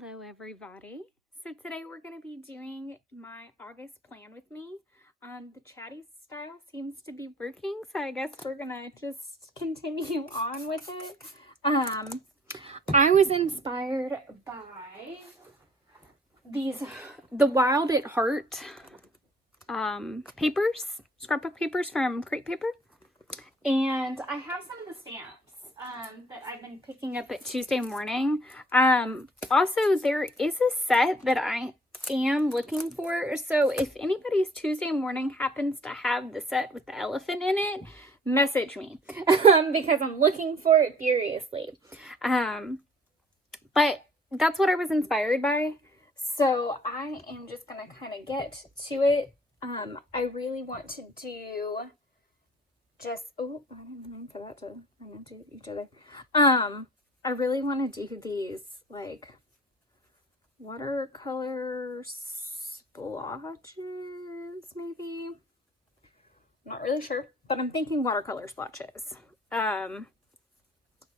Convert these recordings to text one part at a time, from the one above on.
Hello everybody. So today we're going to be doing my August plan with me. The chatty style seems to be working, so I guess we're going to just continue on with it. I was inspired by the Wild at Heart papers, scrapbook papers from Crate Paper. And I have some of the stamps that I've been picking up at Tuesday morning. Also, there is a set that I am looking for. So if anybody's Tuesday morning happens to have the set with the elephant in it, message me because I'm looking for it furiously. But that's what I was inspired by. So I am just going to kind of get to it. I really want to do just, oh, I didn't mean for that to run into each other. I really want to do these like watercolor splotches, maybe. I'm not really sure, but I'm thinking watercolor splotches. And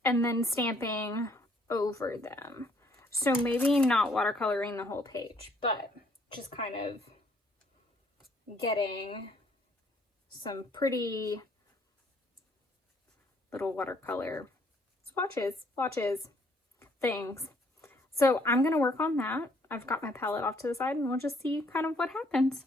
then stamping over them. So maybe not watercoloring the whole page, but just kind of getting some pretty little watercolor swatches, things. So I'm going to work on that. I've got my palette off to the side and we'll just see kind of what happens.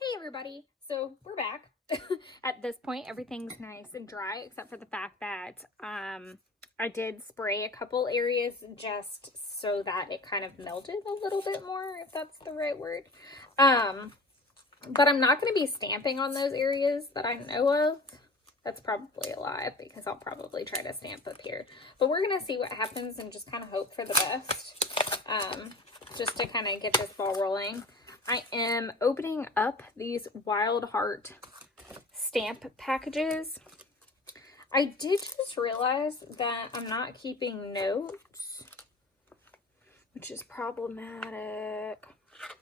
Hey everybody, so we're back. At this point, everything's nice and dry except for the fact that I did spray a couple areas just so that it kind of melted a little bit more, if that's the right word. But I'm not going to be stamping on those areas that I know of. That's probably a lie because I'll probably try to stamp up here. But we're going to see what happens and just kind of hope for the best, just to kind of get this ball rolling. I am opening up these Wild Heart stamp packages. I did just realize that I'm not keeping notes, which is problematic.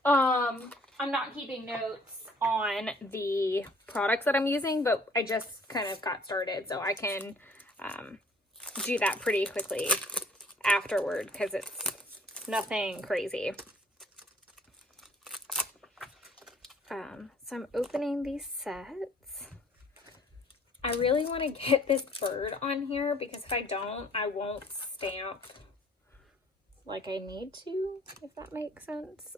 I'm not keeping notes on the products that I'm using, but I just kind of got started, so I can do that pretty quickly afterward because it's nothing crazy. So I'm opening these sets. I really want to get this bird on here because if I don't, I won't stamp like I need to, if that makes sense.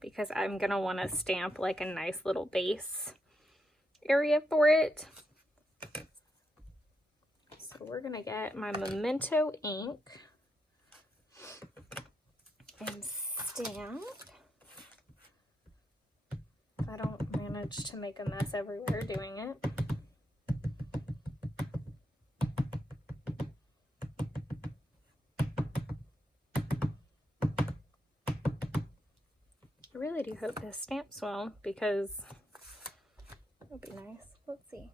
Because I'm going to want to stamp like a nice little base area for it. So we're going to get my Momento ink and stamp. I don't manage to make a mess everywhere doing it. I really do hope this stamps well because it would be nice. Let's see.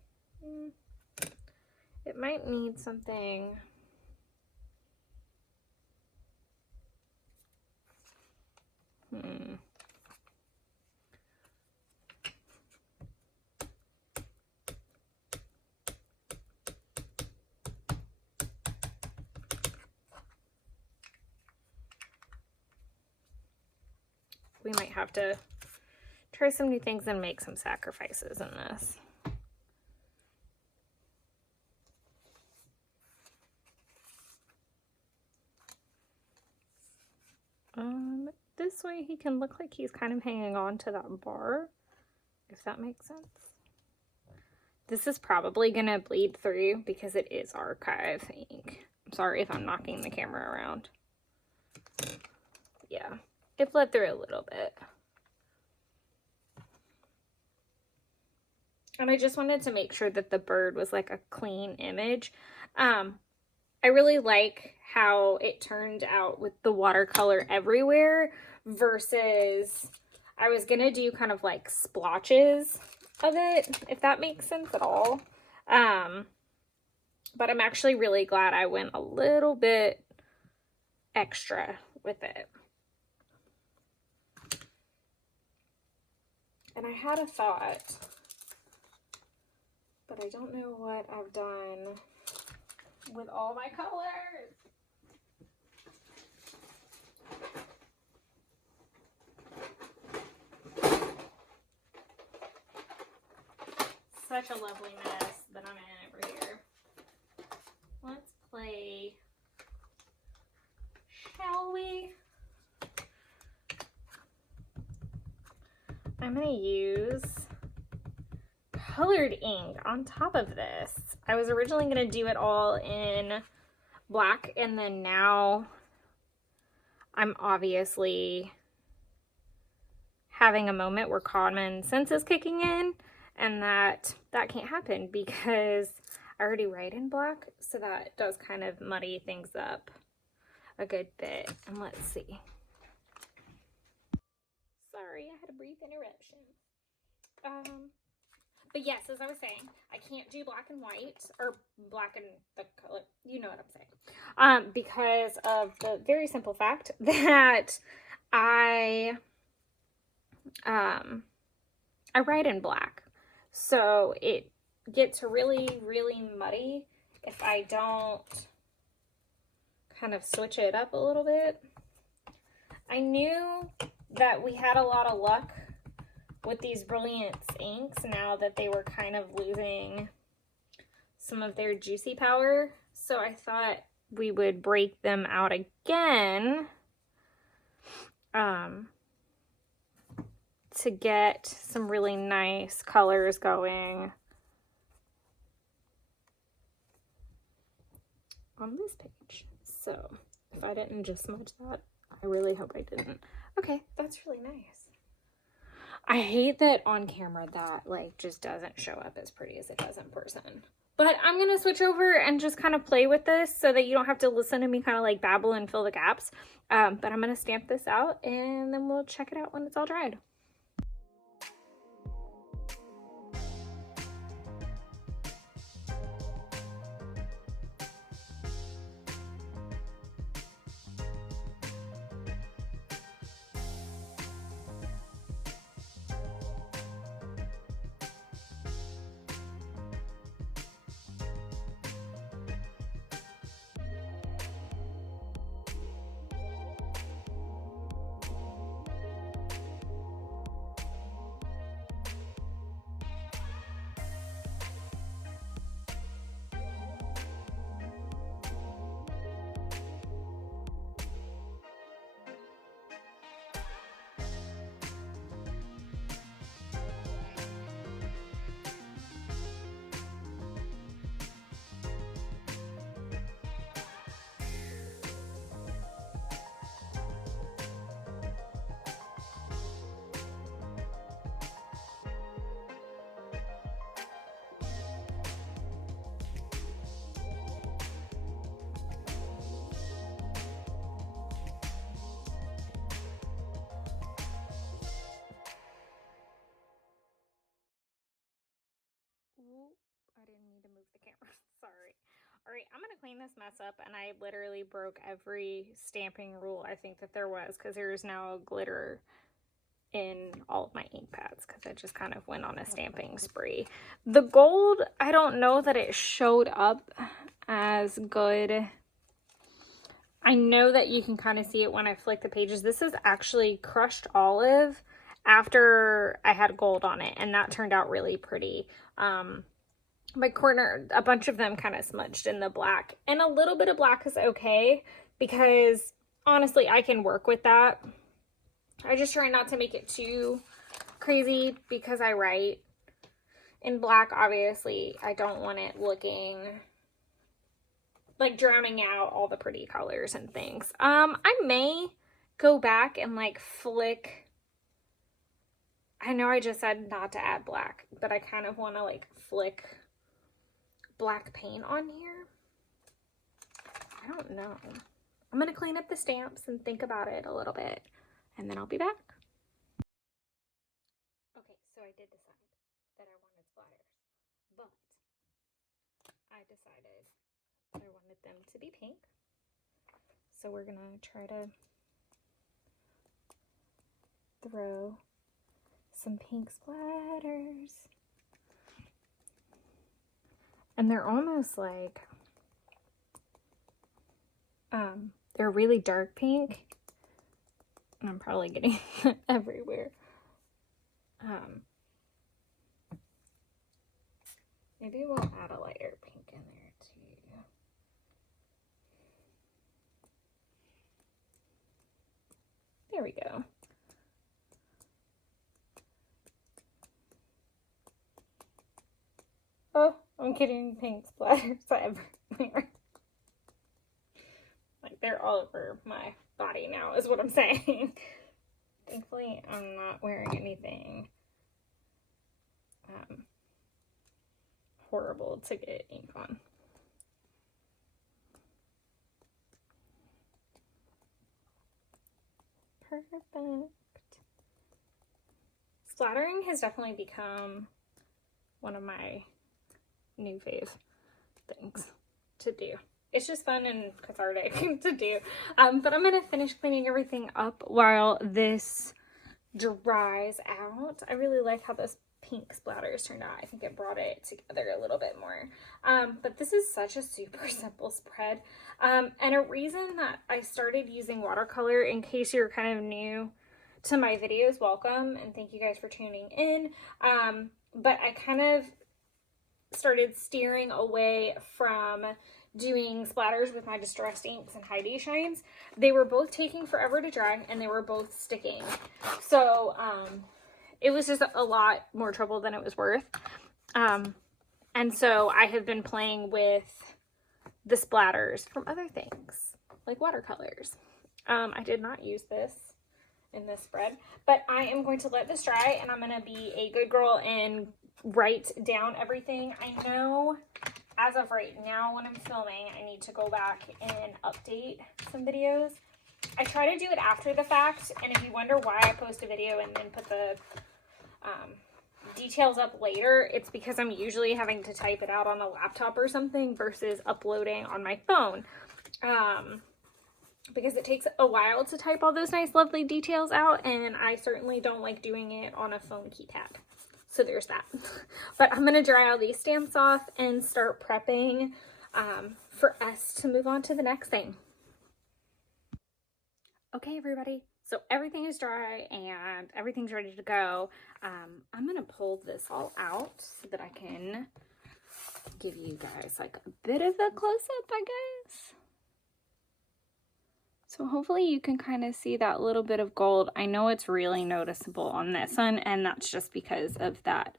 It might need something we might have to try some new things and make some sacrifices in this. This way he can look like he's kind of hanging on to that bar, if that makes sense. This is probably gonna bleed through because it is archive ink. I'm sorry if I'm knocking the camera around. Yeah, it bled through a little bit. And I just wanted to make sure that the bird was like a clean image. I really like how it turned out with the watercolor everywhere versus I was gonna do kind of like splotches of it, if that makes sense at all. But I'm actually really glad I went a little bit extra with it. And I had a thought, but I don't know what I've done with all my colors. Such a lovely mess that I'm in over here. Let's play, shall we? I'm gonna use colored ink on top of this. I was originally gonna do it all in black, and then now I'm obviously having a moment where common sense is kicking in, and that can't happen because I already write in black, so that does kind of muddy things up a good bit. And let's see. Sorry, I had a brief interruption. But yes, as I was saying, I can't do black and white, or black and the color, you know what I'm saying. Because of the very simple fact that I write in black. So it gets really, really muddy if I don't kind of switch it up a little bit. I knew that we had a lot of luck with these Brillance inks now that they were kind of losing some of their juicy power. So I thought we would break them out again to get some really nice colors going on this page. So if I didn't just smudge that, I really hope I didn't. Okay, that's really nice. I hate that on camera that like just doesn't show up as pretty as it does in person. But I'm going to switch over and just kind of play with this so that you don't have to listen to me kind of like babble and fill the gaps. But I'm going to stamp this out and then we'll check it out when it's all dried. I didn't mean to move the camera. Sorry. All right, I'm going to clean this mess up, and I literally broke every stamping rule I think that there was because there is now glitter in all of my ink pads because I just kind of went on a stamping spree. The gold, I don't know that it showed up as good I know that you can kind of see it when I flick the pages. This is actually crushed olive after I had gold on it, and that turned out really pretty. My corner, a bunch of them kind of smudged in the black, and a little bit of black is okay because honestly I can work with that. I just try not to make it too crazy because I write in black. Obviously I don't want it looking like drowning out all the pretty colors and things. I may go back and like flick. I know I just said not to add black, but I kind of want to like flick black paint on here. I don't know. I'm going to clean up the stamps and think about it a little bit, and then I'll be back. Okay, so I did decide that I wanted splatters, but I decided that I wanted them to be pink. So we're going to try to throw some pink splatters. And they're almost like, they're really dark pink. And I'm probably getting everywhere. Maybe we'll add a lighter pink in there too. There we go. Oh, I'm getting pink splatters everywhere. Like they're all over my body now is what I'm saying. Thankfully, I'm not wearing anything horrible to get ink on. Perfect. Splattering has definitely become one of my new fave things to do. It's just fun and cathartic to do. But I'm going to finish cleaning everything up while this dries out. I really like how those pink splatters turned out. I think it brought it together a little bit more. But this is such a super simple spread. And a reason that I started using watercolor, in case you're kind of new to my videos, welcome and thank you guys for tuning in. But I kind of started steering away from doing splatters with my distressed inks and Heidi shines. They were both taking forever to dry and they were both sticking. So it was just a lot more trouble than it was worth. And so I have been playing with the splatters from other things like watercolors. I did not use this in this spread, but I am going to let this dry and I'm going to be a good girl and write down everything. I know as of right now when I'm filming, I need to go back and update some videos. I try to do it after the fact, and if you wonder why I post a video and then put the details up later, it's because I'm usually having to type it out on a laptop or something versus uploading on my phone. Because it takes a while to type all those nice lovely details out, and I certainly don't like doing it on a phone keypad. So there's that. But I'm going to dry all these stamps off and start prepping for us to move on to the next thing. Okay, everybody. So everything is dry and everything's ready to go. I'm going to pull this all out so that I can give you guys like a bit of a close-up, I guess. So hopefully you can kind of see that little bit of gold. I know it's really noticeable on this one, and that's just because of that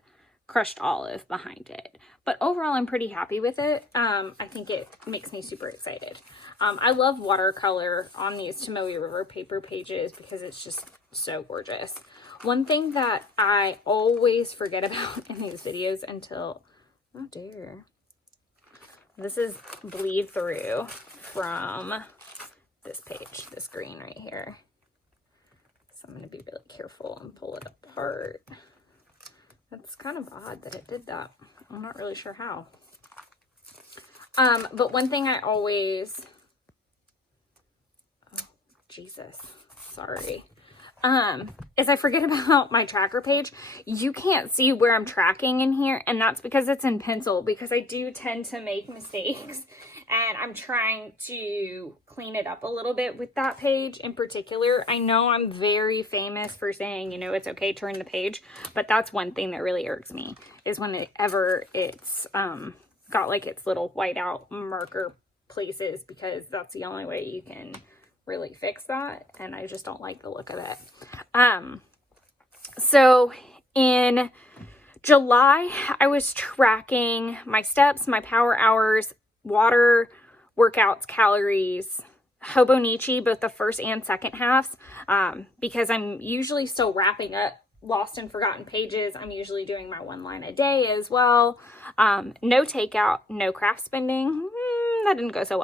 crushed olive behind it. But overall, I'm pretty happy with it. I think it makes me super excited. I love watercolor on these Tomoe River paper pages because it's just so gorgeous. One thing that I always forget about in these videos until, oh dear, this is bleed through from this page, this green right here. So I'm going to be really careful and pull it apart. That's kind of odd that it did that. I'm not really sure how. But one thing I always, oh, Jesus, sorry, is I forget about my tracker page. You can't see where I'm tracking in here, and that's because it's in pencil, because I do tend to make mistakes and I'm trying to clean it up a little bit with that page in particular. I know I'm very famous for saying, you know, it's okay to turn the page, but that's one thing that really irks me, is whenever it's got like its little whiteout marker places, because that's the only way you can really fix that, and I just don't like the look of it. So in July, I was tracking my steps, my power hours, water, workouts, calories, Hobonichi, both the first and second halves, because I'm usually still wrapping up lost and forgotten pages. I'm usually doing my 1 line a day as well. No takeout, no craft spending. That didn't go so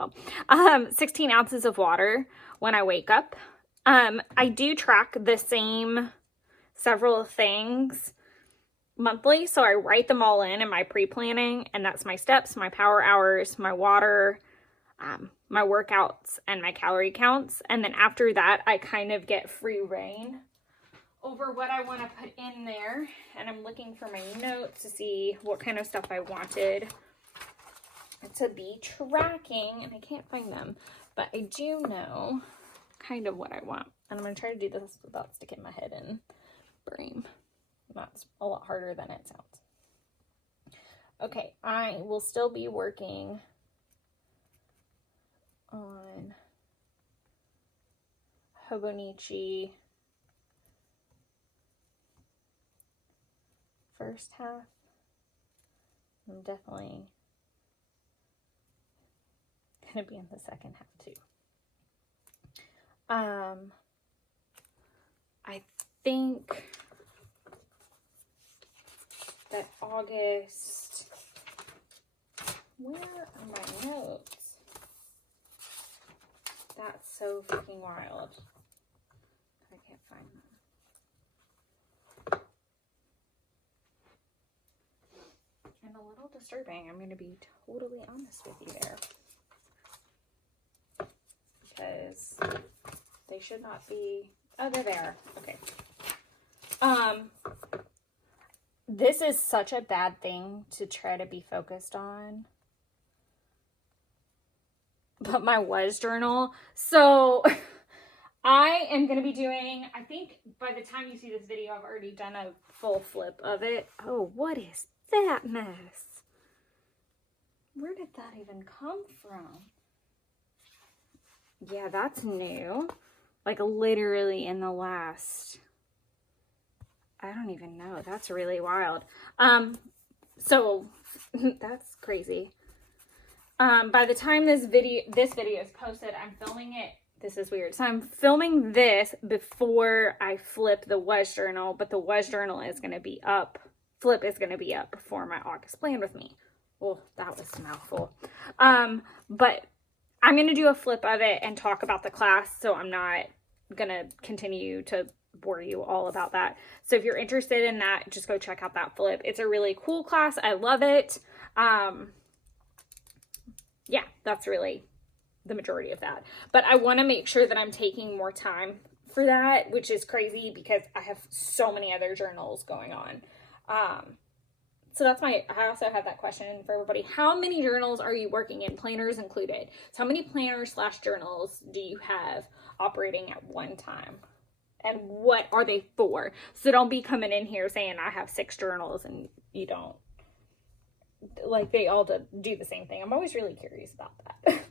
well. 16 ounces of water when I wake up. I do track the same several things monthly, so I write them all in my pre-planning, and that's my steps, my power hours, my water, my workouts, and my calorie counts. And then after that, I kind of get free reign over what I want to put in there, and I'm looking for my notes to see what kind of stuff I wanted to be tracking, and I can't find them, but I do know kind of what I want, and I'm going to try to do this without sticking my head in frame. That's a lot harder than it sounds. Okay, I will still be working on Hobonichi first half. I'm definitely going to be in the second half too. I think that August, where are my notes? That's so freaking wild. I can't find them. And a little disturbing, I'm going to be totally honest with you there. Because they should not be, oh, they're there. Okay. This is such a bad thing to try to be focused on. But my was journal. So I am going to be doing, I think by the time you see this video, I've already done a full flip of it. Oh, what is that mess? Where did that even come from? Yeah, that's new. Like literally in the last, I don't even know. That's really wild. So that's crazy. By the time this video is posted, I'm filming it. This is weird. So I'm filming this before I flip the was journal, but the was journal is going to be up. Flip is going to be up before my August plan with me. Well, that was a mouthful. But I'm going to do a flip of it and talk about the class, so I'm not going to continue to bore you all about that. So if you're interested in that, just go check out that flip. It's a really cool class. I love it. Yeah, that's really the majority of that. But I want to make sure that I'm taking more time for that, which is crazy because I have so many other journals going on. So that's I also have that question for everybody. How many journals are you working in, planners included? So how many planners / journals do you have operating at one time? And what are they for? So don't be coming in here saying I have 6 journals and you don't. Like they all do the same thing. I'm always really curious about that.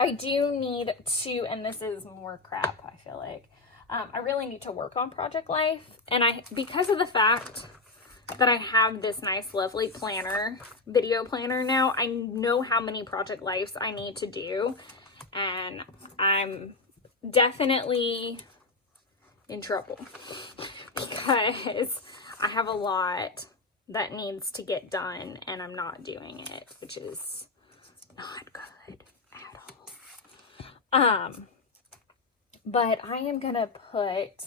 I do need to, and this is more crap, I feel like. I really need to work on Project Life. And because of the fact that I have this nice, lovely planner, video planner now, I know how many Project Lives I need to do. And I'm definitely in trouble because I have a lot that needs to get done and I'm not doing it, which is not good at all. But I am gonna put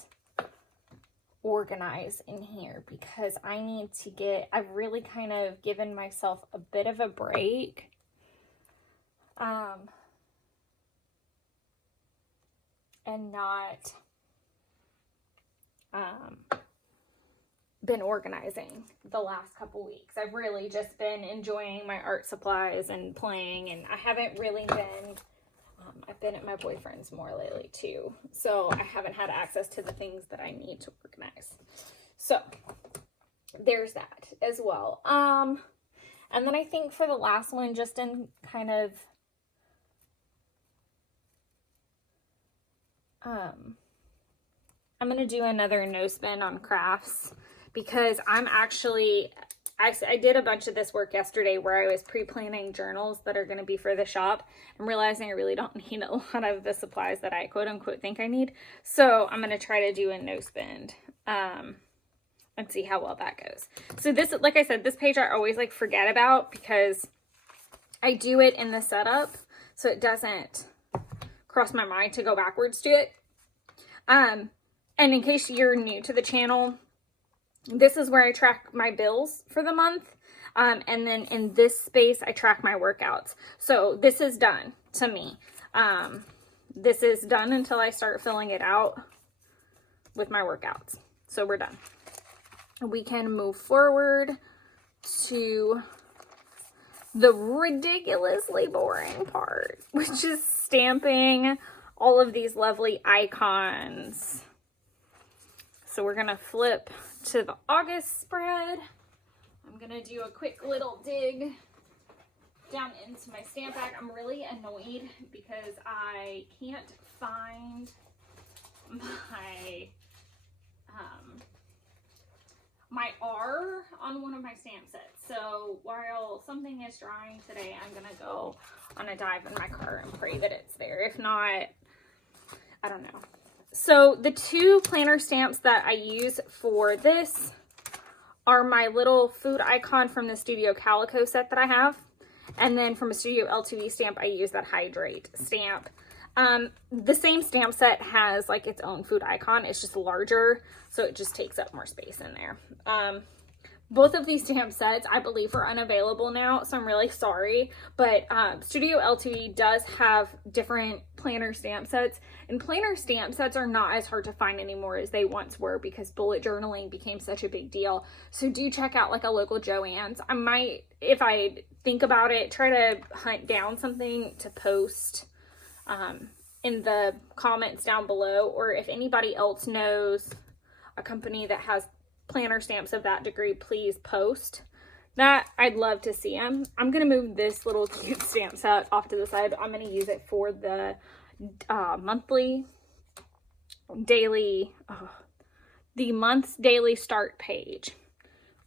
organize in here because I need to I've really kind of given myself a bit of a break. And not been organizing the last couple weeks. I've really just been enjoying my art supplies and playing, and I haven't really been, I've been at my boyfriend's more lately too, so I haven't had access to the things that I need to organize. So there's that as well. And then I think for the last one, just in kind of, I'm going to do another no spin on crafts, because I'm actually, I did a bunch of this work yesterday where I was pre-planning journals that are going to be for the shop. I'm realizing I really don't need a lot of the supplies that I quote unquote think I need. So I'm going to try to do a no spend. And see how well that goes. So this, like I said, this page I always like forget about because I do it in the setup, so it doesn't cross my mind to go backwards to it. And in case you're new to the channel, this is where I track my bills for the month. And then in this space, I track my workouts. So this is done to me. This is done until I start filling it out with my workouts. So we're done. We can move forward to the ridiculously boring part, which is stamping all of these lovely icons. So we're going to flip to the August spread. I'm going to do a quick little dig down into my stamp bag. I'm really annoyed because I can't find my my R on one of my stamp sets. So while something is drying today, I'm gonna go on a dive in my car and pray that it's there. If not, I don't know. So the two planner stamps that I use for this are my little food icon from the Studio Calico set that I have. And then from a Studio L2E stamp, I use that Hydrate stamp. The same stamp set has like its own food icon. It's just larger, so it just takes up more space in there. Both of these stamp sets, I believe, are unavailable now, so I'm really sorry. But Studio L2E does have different planner stamp sets, and planner stamp sets are not as hard to find anymore as they once were because bullet journaling became such a big deal. So do check out like a local Joann's. I might, if I think about it, try to hunt down something to post in the comments down below, or if anybody else knows a company that has planner stamps of that degree, please post that. I'd love to see them. I'm going to move this little cute stamp set off to the side. I'm going to use it for the monthly daily, the month's daily start page,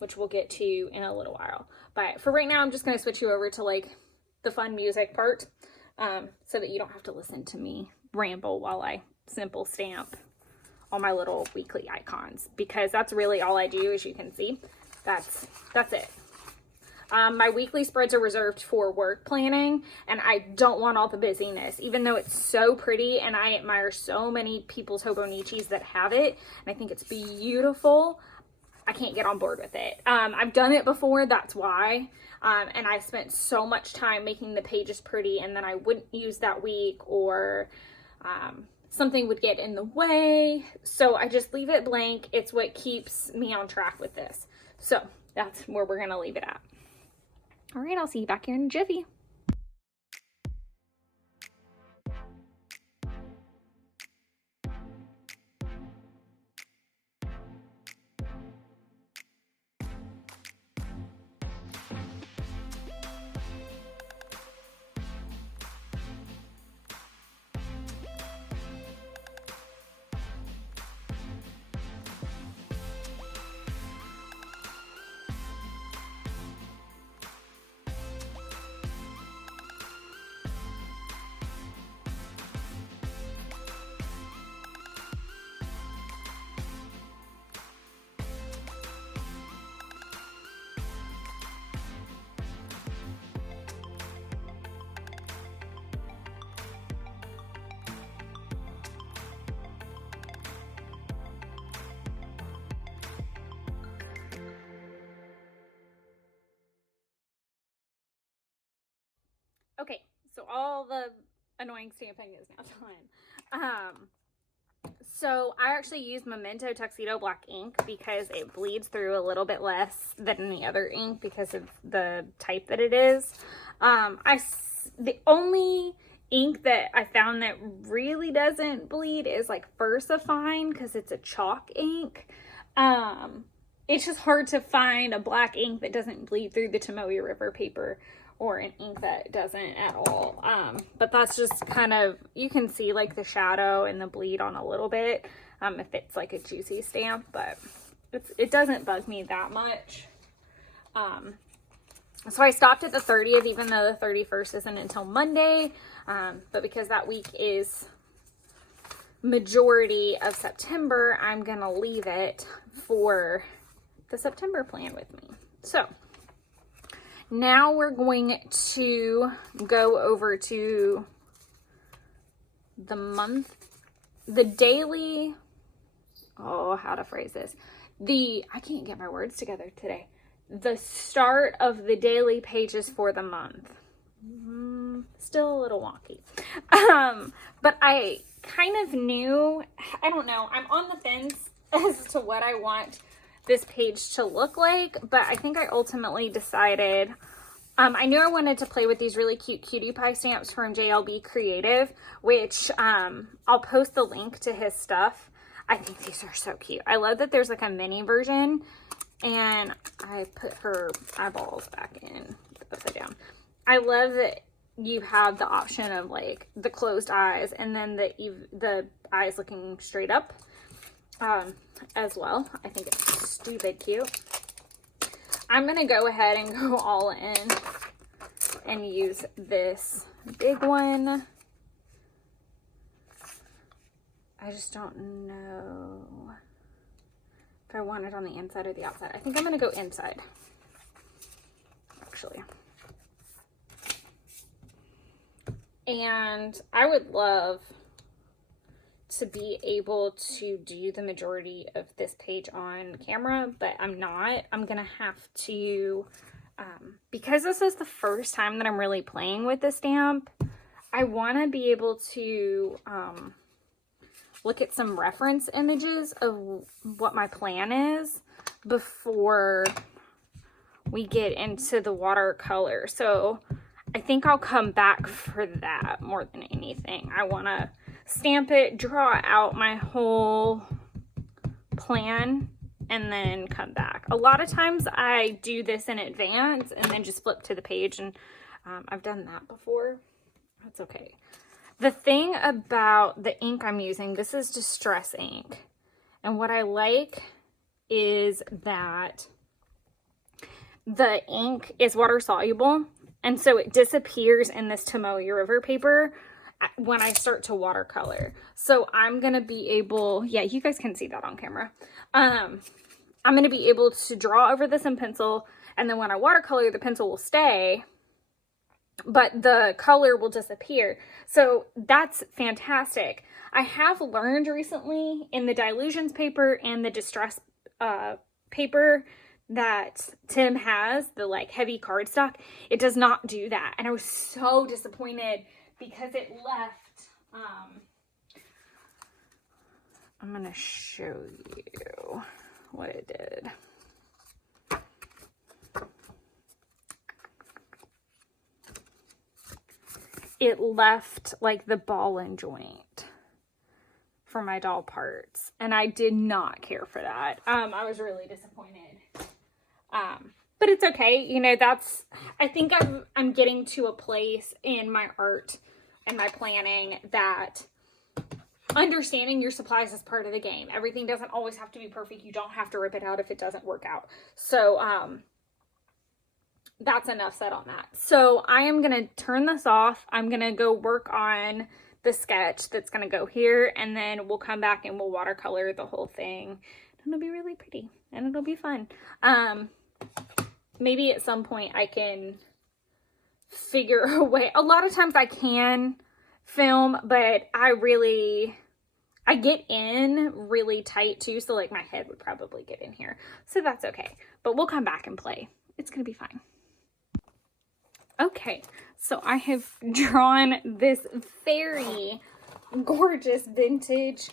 which we'll get to in a little while. But for right now, I'm just going to switch you over to like the fun music part. So that you don't have to listen to me ramble while I simple stamp all my little weekly icons, because that's really all I do. As you can see, that's it. My weekly spreads are reserved for work planning, and I don't want all the busyness, even though it's so pretty and I admire so many people's Hobonichis that have it, and I think it's beautiful. I can't get on board with it. I've done it before, that's why. And I spent so much time making the pages pretty, and then I wouldn't use that week, or something would get in the way. So I just leave it blank. It's what keeps me on track with this. So that's where we're going to leave it at. All right, I'll see you back here in a jiffy. Okay, so all the annoying stamping is now done. So I actually use Momento Tuxedo black ink because it bleeds through a little bit less than any other ink because of the type that it is. The only ink that I found that really doesn't bleed is like Versafine because it's a chalk ink. It's just hard to find a black ink that doesn't bleed through the Tomoe River paper, or an ink that doesn't at all. But that's just kind of, you can see like the shadow and the bleed on a little bit if it's like a juicy stamp, but it doesn't bug me that much. So I stopped at the 30th, even though the 31st isn't until Monday, but because that week is majority of September, I'm gonna leave it for the September plan with me. So now we're going to go over to the daily, how to phrase this. I can't get my words together today. The start of the daily pages for the month. Still a little wonky. But I kind of knew, I don't know, I'm on the fence as to what I want this page to look like, but I think I ultimately decided, I knew I wanted to play with these really cute cutie pie stamps from JLB Creative, which I'll post the link to his stuff. I think these are so cute. I love that there's like a mini version, and I put her eyeballs back in upside down. I love that you have the option of like the closed eyes and then the eyes looking straight up as well. I think it's stupid cute. I'm going to go ahead and go all in and use this big one. I just don't know if I want it on the inside or the outside. I think I'm going to go inside, actually. And I would love to be able to do the majority of this page on camera, but I'm not. I'm gonna have to, because this is the first time that I'm really playing with this stamp, I want to be able to look at some reference images of what my plan is before we get into the watercolor. So I think I'll come back for that more than anything. I want to stamp it, draw out my whole plan, and then come back. A lot of times I do this in advance and then just flip to the page, and I've done that before. That's okay. The thing about the ink I'm using, this is Distress ink. And what I like is that the ink is water soluble, and so it disappears in this Tomoe River paper when I start to watercolor. So I'm going to be able, yeah, you guys can see that on camera. I'm going to be able to draw over this in pencil, and then when I watercolor, the pencil will stay, but the color will disappear. So that's fantastic. I have learned recently in the Dilutions paper and the Distress paper that Tim has, the like heavy cardstock, it does not do that. And I was so disappointed because it left, I'm going to show you what it did. It left like the ball and joint for my doll parts, and I did not care for that. I was really disappointed. But it's okay. You know, I think I'm getting to a place in my art and my planning that understanding your supplies is part of the game. Everything doesn't always have to be perfect. You don't have to rip it out if it doesn't work out. So, that's enough said on that. So I am going to turn this off. I'm going to go work on the sketch that's going to go here, and then we'll come back and we'll watercolor the whole thing. And it'll be really pretty and it'll be fun. Maybe at some point I can figure a way. A lot of times I can film, but I get in really tight too. So like my head would probably get in here. So that's okay. But we'll come back and play. It's going to be fine. Okay, so I have drawn this very gorgeous vintage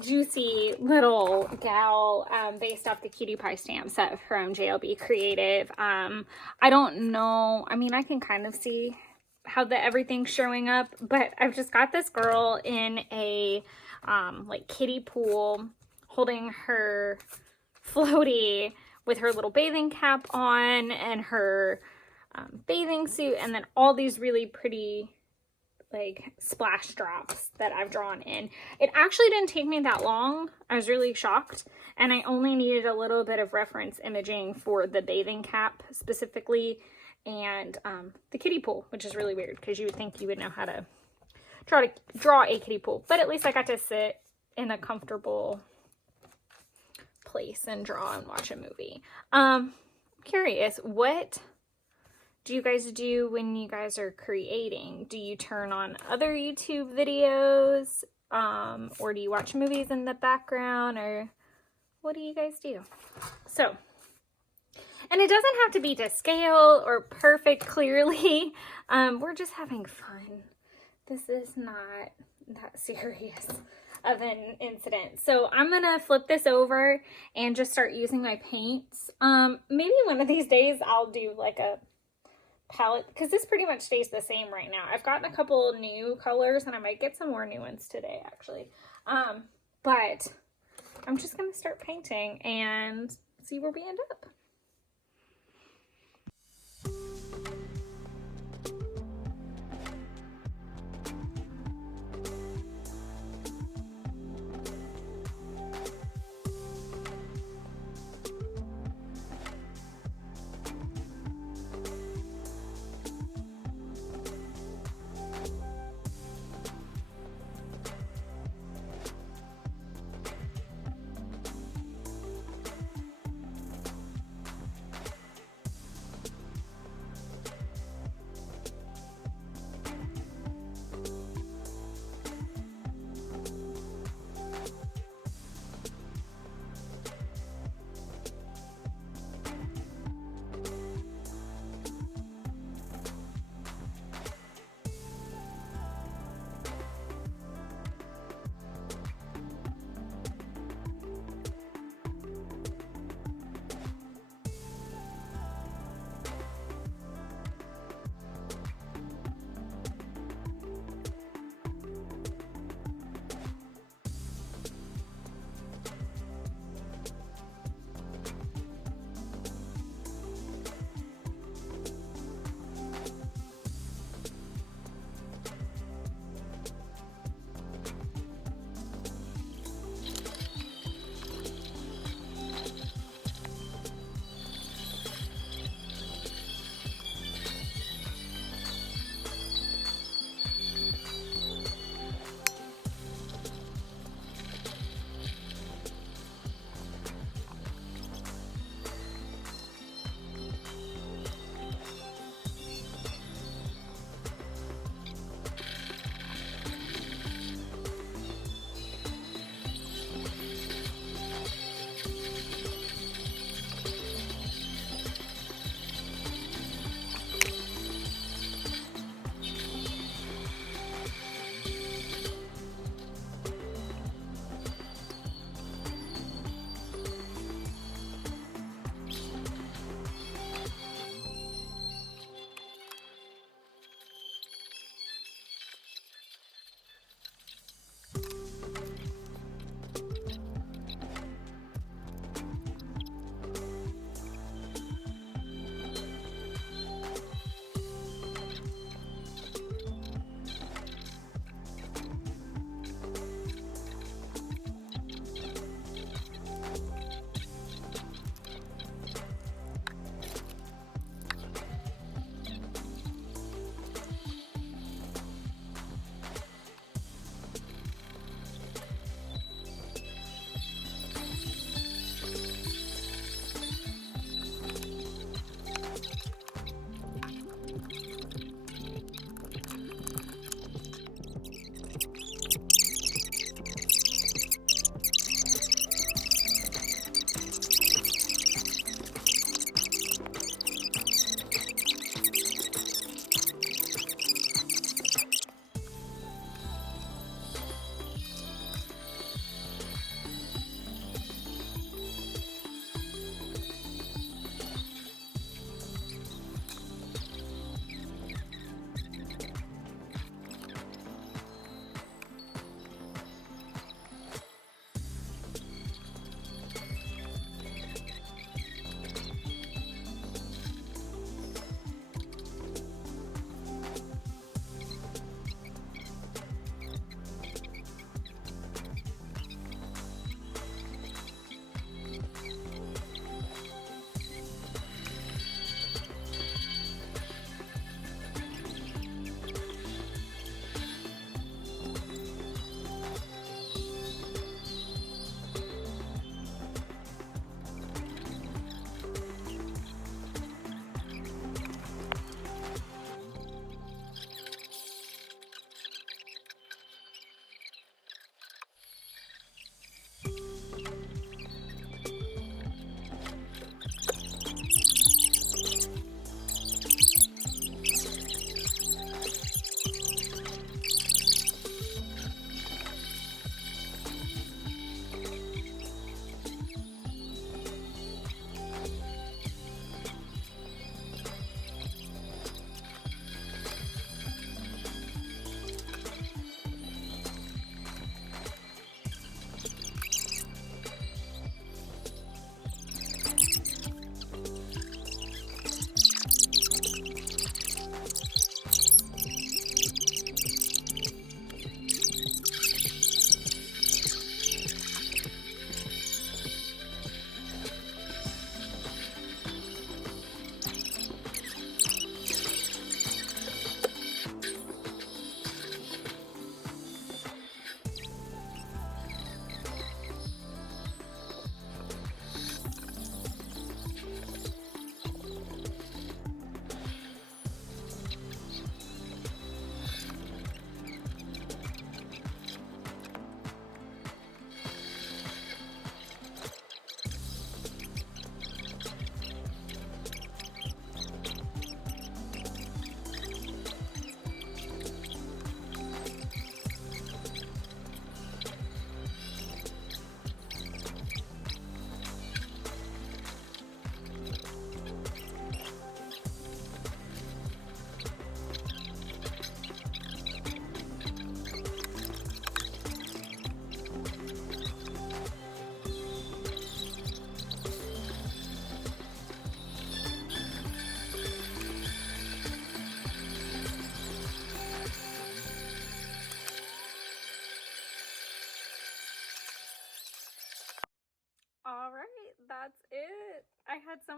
juicy little gal based off the Cutie Pie stamp set from JLB Creative. I don't know, I mean, I can kind of see how everything's showing up, but I've just got this girl in a like kiddie pool holding her floaty with her little bathing cap on and her bathing suit, and then all these really pretty like splash drops that I've drawn in. It actually didn't take me that long. I was really shocked, and I only needed a little bit of reference imaging for the bathing cap specifically, and the kiddie pool, which is really weird because you would think you would know how to draw a kiddie pool, but at least I got to sit in a comfortable place and draw and watch a movie. I'm curious, what do you guys do when you guys are creating? Do you turn on other YouTube videos, or do you watch movies in the background, or what do you guys do? So, and it doesn't have to be to scale or perfect, clearly. We're just having fun. This is not that serious of an incident. So I'm gonna flip this over and just start using my paints. Maybe one of these days I'll do like a palette, because this pretty much stays the same right now. I've gotten a couple new colors and I might get some more new ones today actually. But I'm just gonna start painting and see where we end up.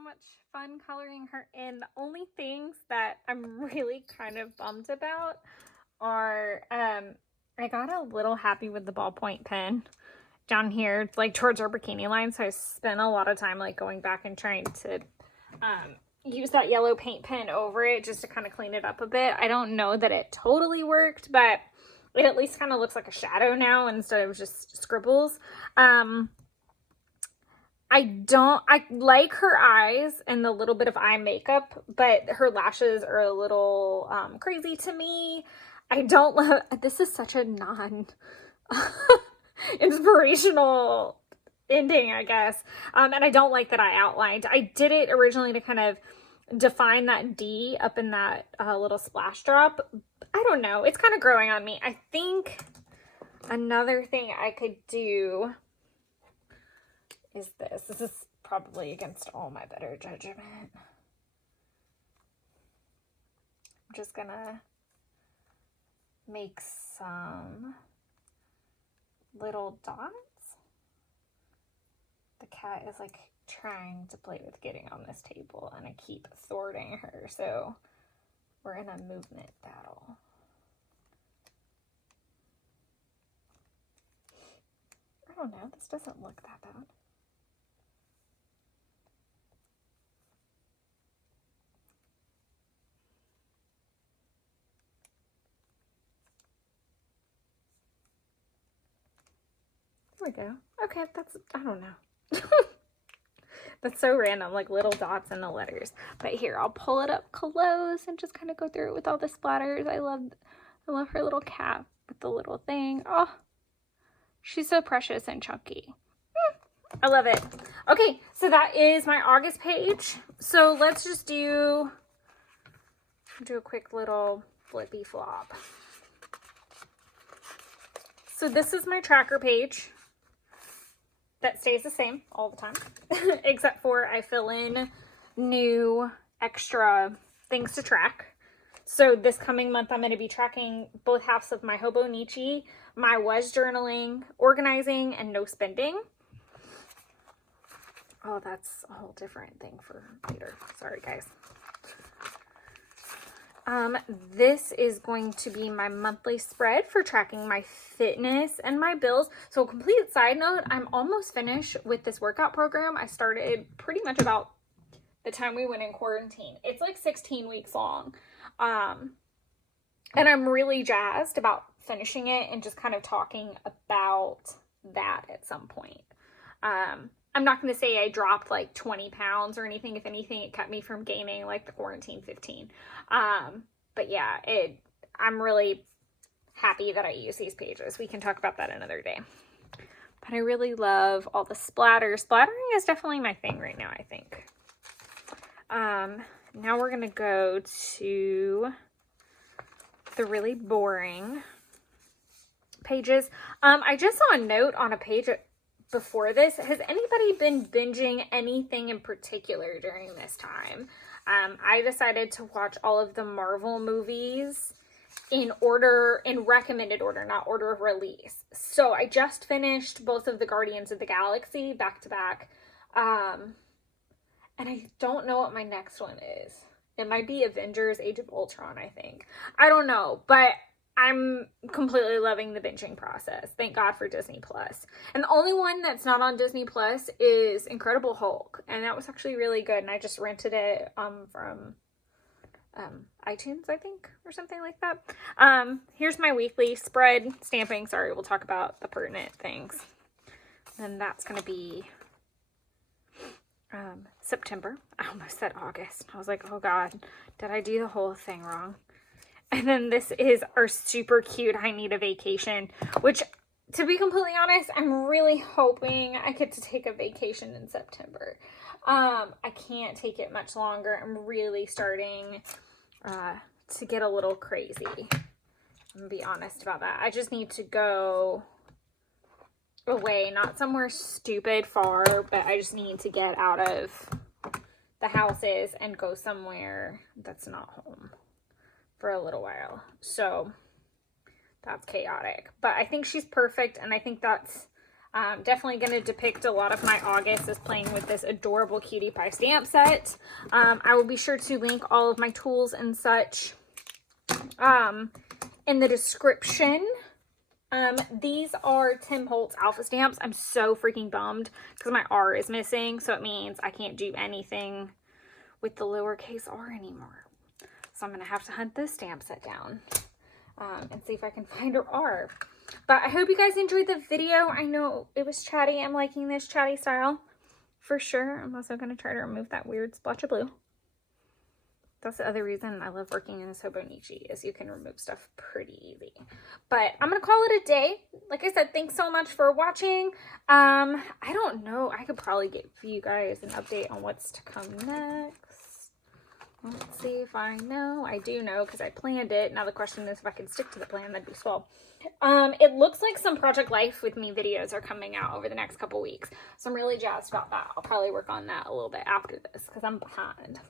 much fun coloring her in. The only things that I'm really kind of bummed about are, I got a little happy with the ballpoint pen down here, like towards our bikini line. So I spent a lot of time like going back and trying to use that yellow paint pen over it just to kind of clean it up a bit. I don't know that it totally worked, but it at least kind of looks like a shadow now instead of just scribbles. I like her eyes and the little bit of eye makeup, but her lashes are a little crazy to me. I don't love, this is such a non inspirational ending, I guess. And I don't like that I outlined. I did it originally to kind of define that D up in that little splash drop. I don't know. It's kind of growing on me. I think another thing I could do is this. This is probably against all my better judgment. I'm just gonna make some little dots. The cat is like trying to play with getting on this table and I keep thwarting her, so we're in a movement battle. I don't know, this doesn't look that bad. There we go. Okay, that's, I don't know. That's so random, like little dots in the letters. But here, I'll pull it up close and just kind of go through it with all the splatters. I love her little cap with the little thing. Oh, she's so precious and chunky. I love it. Okay, so that is my August page. So let's just do a quick little flippy flop. So this is my tracker page. That stays the same all the time, except for I fill in new extra things to track. So this coming month, I'm going to be tracking both halves of my Hobonichi, my was journaling, organizing, and no spending. Oh, that's a whole different thing for later. Sorry, guys. This is going to be my monthly spread for tracking my fitness and my bills. So a complete side note, I'm almost finished with this workout program. I started pretty much about the time we went in quarantine. It's like 16 weeks long. And I'm really jazzed about finishing it and just kind of talking about that at some point. I'm not going to say I dropped like 20 pounds or anything. If anything, it kept me from gaining like the quarantine 15. But yeah, I'm really happy that I use these pages. We can talk about that another day. But I really love all the splatters. Splattering is definitely my thing right now, I think. Now we're going to go to the really boring pages. I just saw a note on a page before this. Has anybody been binging anything in particular during this time? I decided to watch all of the Marvel movies in recommended order, not order of release. So I just finished both of the Guardians of the Galaxy back to back. And I don't know what my next one is. It might be Avengers Age of Ultron, I think. I don't know, but I'm completely loving the binging process. Thank God for Disney Plus. And the only one that's not on Disney Plus is Incredible Hulk. And that was actually really good. And I just rented it from iTunes, I think, or something like that. Here's my weekly spread stamping. Sorry, we'll talk about the pertinent things. And that's going to be September. I almost said August. I was like, oh God, did I do the whole thing wrong? And then this is our super cute I Need a Vacation, which, to be completely honest, I'm really hoping I get to take a vacation in September. I can't take it much longer. I'm really starting to get a little crazy. I'm going to be honest about that. I just need to go away, not somewhere stupid far, but I just need to get out of the houses and go somewhere that's not home for a little while. So that's chaotic, but I think she's perfect, and I think that's Definitely going to depict a lot of my August as playing with this adorable cutie pie stamp set. I will be sure to link all of my tools and such in the description. These are Tim Holtz alpha stamps. I'm so freaking bummed because my R is missing, so it means I can't do anything with the lowercase r anymore. So I'm going to have to hunt this stamp set down and see if I can find her R. But I hope you guys enjoyed the video. I know it was chatty. I'm liking this chatty style for sure. I'm also going to try to remove that weird splotch of blue. That's the other reason I love working in this Hobonichi, is you can remove stuff pretty easy. But I'm going to call it a day. Like I said, thanks so much for watching. I don't know. I could probably give you guys an update on what's to come next. Let's see if I know. I do know because I planned it. Now the question is if I can stick to the plan. That'd be swell. It looks like some Project Life with me videos are coming out over the next couple weeks. So I'm really jazzed about that. I'll probably work on that a little bit after this because I'm behind.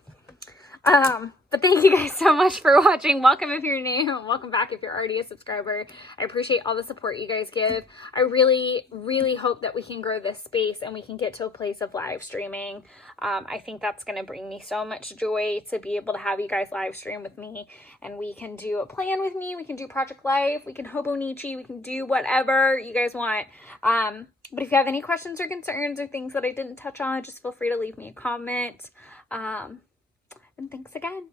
But thank you guys so much for watching. Welcome if you're new, and welcome back if you're already a subscriber. I appreciate all the support you guys give. I really, really hope that we can grow this space and we can get to a place of live streaming. I think that's going to bring me so much joy to be able to have you guys live stream with me, and we can do a plan with me. We can do Project Life. We can Hobonichi. We can do whatever you guys want. But if you have any questions or concerns or things that I didn't touch on, just feel free to leave me a comment. And thanks again.